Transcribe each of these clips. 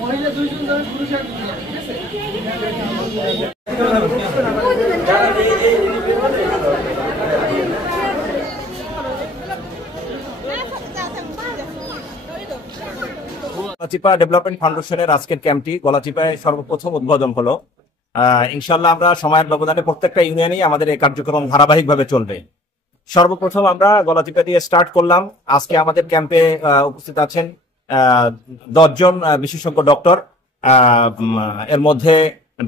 মহিলা 2 জন ধরে পুরুষ এক জন, ঠিক আছে? গলাচিপা ডেভেলপমেন্ট ফাউন্ডেশনের আজকের ক্যাম্পটি গলাচিপায় সর্বপ্রথম উদ্বোধন হলো। ইনশাল্লাহ আমরা সময়ের ব্যবধানে প্রত্যেকটা ইউনিয়নেই আমাদের এই কার্যক্রম ধারাবাহিকভাবে চলবে। সর্বপ্রথম আমরা গলাচিপা দিয়ে স্টার্ট করলাম। আজকে আমাদের ক্যাম্পে উপস্থিত আছেন 10 জন বিশেষজ্ঞ ডক্টর। এর মধ্যে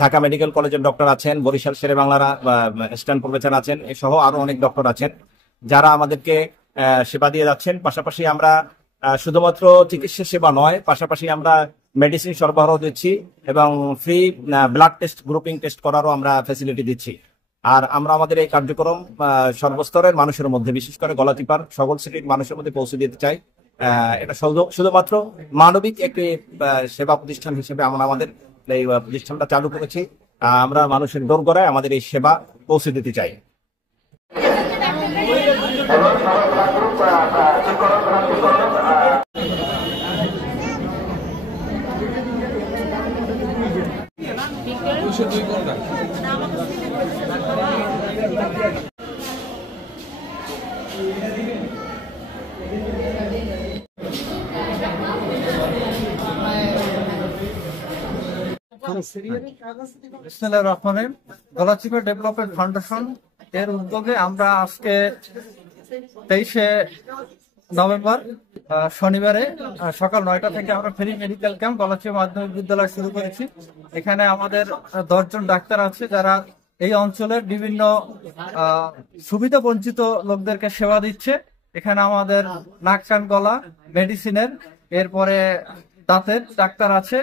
ঢাকা মেডিকেল কলেজের ডক্টর আছেন, বরিশাল শেরে বাংলার অ্যাসিস্ট্যান্ট প্রফেসর আছেন, সহ আরো অনেক ডক্টর আছেন যারা আমাদেরকে সেবা দিয়ে যাচ্ছেন। পাশাপাশি আমরা শুধুমাত্র চিকিৎসা সেবা নয়, পাশাপাশি আমরা মেডিসিন সরবরাহ দিচ্ছি এবং free blood test, grouping test করারও আমরা ফ্যাসিলিটি দিচ্ছি। আর আমরা আমাদের এই কার্যক্রম সর্বস্তরের মানুষের মধ্যে, বিশেষ করে গলাচিপার সকল শ্রেণীর মানুষের মধ্যে পৌঁছে দিতে চাই। এটা শুধুমাত্র মানবিক একটি সেবা প্রতিষ্ঠান হিসেবে আমরা আমাদের এই প্রতিষ্ঠানটা চালু করেছি। আমরা মানুষের দোরগোড়ায় আমাদের এই সেবা পৌঁছে দিতে চাই। বিসমিল্লাহির রহমানির রহিম। গলাচিপা ডেভেলপমেন্ট ফাউন্ডেশন এর উদ্যোগে আমরা আজকে 23শে নভেম্বর শনিবারে সকাল 9টা থেকে আমরা ফ্রি মেডিকেল ক্যাম্প গলাচিপা মাধ্যমিক বিদ্যালয় শুরু করেছি। এখানে আমাদের 10 জন ডাক্তার আছে যারা এই অঞ্চলের বিভিন্ন সুবিধা বঞ্চিত লোকদেরকে সেবা দিচ্ছে। এখানে আমাদের নাক কান গলা মেডিসিনের, এরপরে দাঁতের ডাক্তার আছে।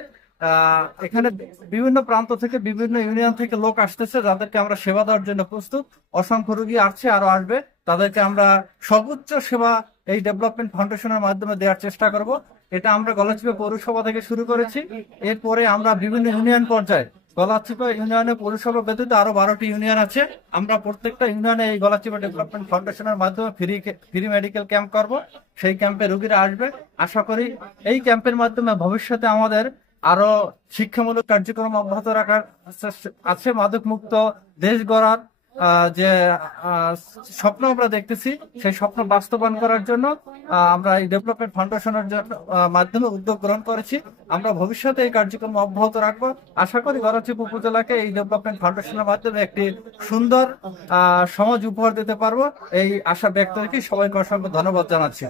এখানে বিভিন্ন প্রান্ত থেকে, বিভিন্ন ইউনিয়ন থেকে লোক আসতেছে যাদেরকে আমরা সেবা দেওয়ার জন্য প্রস্তুত। অসংখ্য রোগী আসছে, আরো আসবে। তাদেরকে আমরা সর্বোচ্চ সেবা এই ডেভেলপমেন্ট ফাউন্ডেশনের মাধ্যমে দেওয়ার চেষ্টা করব। এটা আমরা গলাচিপা পৌরসভা থেকে শুরু করেছি। এরপরে আমরা বিভিন্ন ইউনিয়ন পর্যায়ে, গলাচিপা ইউনিয়নে পৌরসভা ব্যতীত আরো 12টি ইউনিয়ন আছে, আমরা প্রত্যেকটা ইউনিয়নে এই গলাচিপা ডেভেলপমেন্ট ফাউন্ডেশনের মাধ্যমে ফ্রি মেডিকেল ক্যাম্প করব। সেই ক্যাম্পে রোগীরা আসবে। আশা করি এই ক্যাম্পের মাধ্যমে ভবিষ্যতে আমাদের আরো শিক্ষামূলক কার্যক্রম অব্যাহত রাখার আছে। মাদক মুক্ত দেশ গড়ার যে স্বপ্ন আমরা দেখতেছি, সেই স্বপ্ন বাস্তবায়ন করার জন্য আমরা এই ডেভেলপমেন্ট ফাউন্ডেশনের মাধ্যমে উদ্যোগ গ্রহণ করেছি। আমরা ভবিষ্যতে এই কার্যক্রম অব্যাহত রাখবো। আশা করি গলাচিপা উপজেলাকে এই ডেভেলপমেন্ট ফাউন্ডেশনের মাধ্যমে একটি সুন্দর সমাজ উপহার দিতে পারবো। এই আশা ব্যক্ত রেখে সবাইকে অসংখ্য ধন্যবাদ জানাচ্ছি।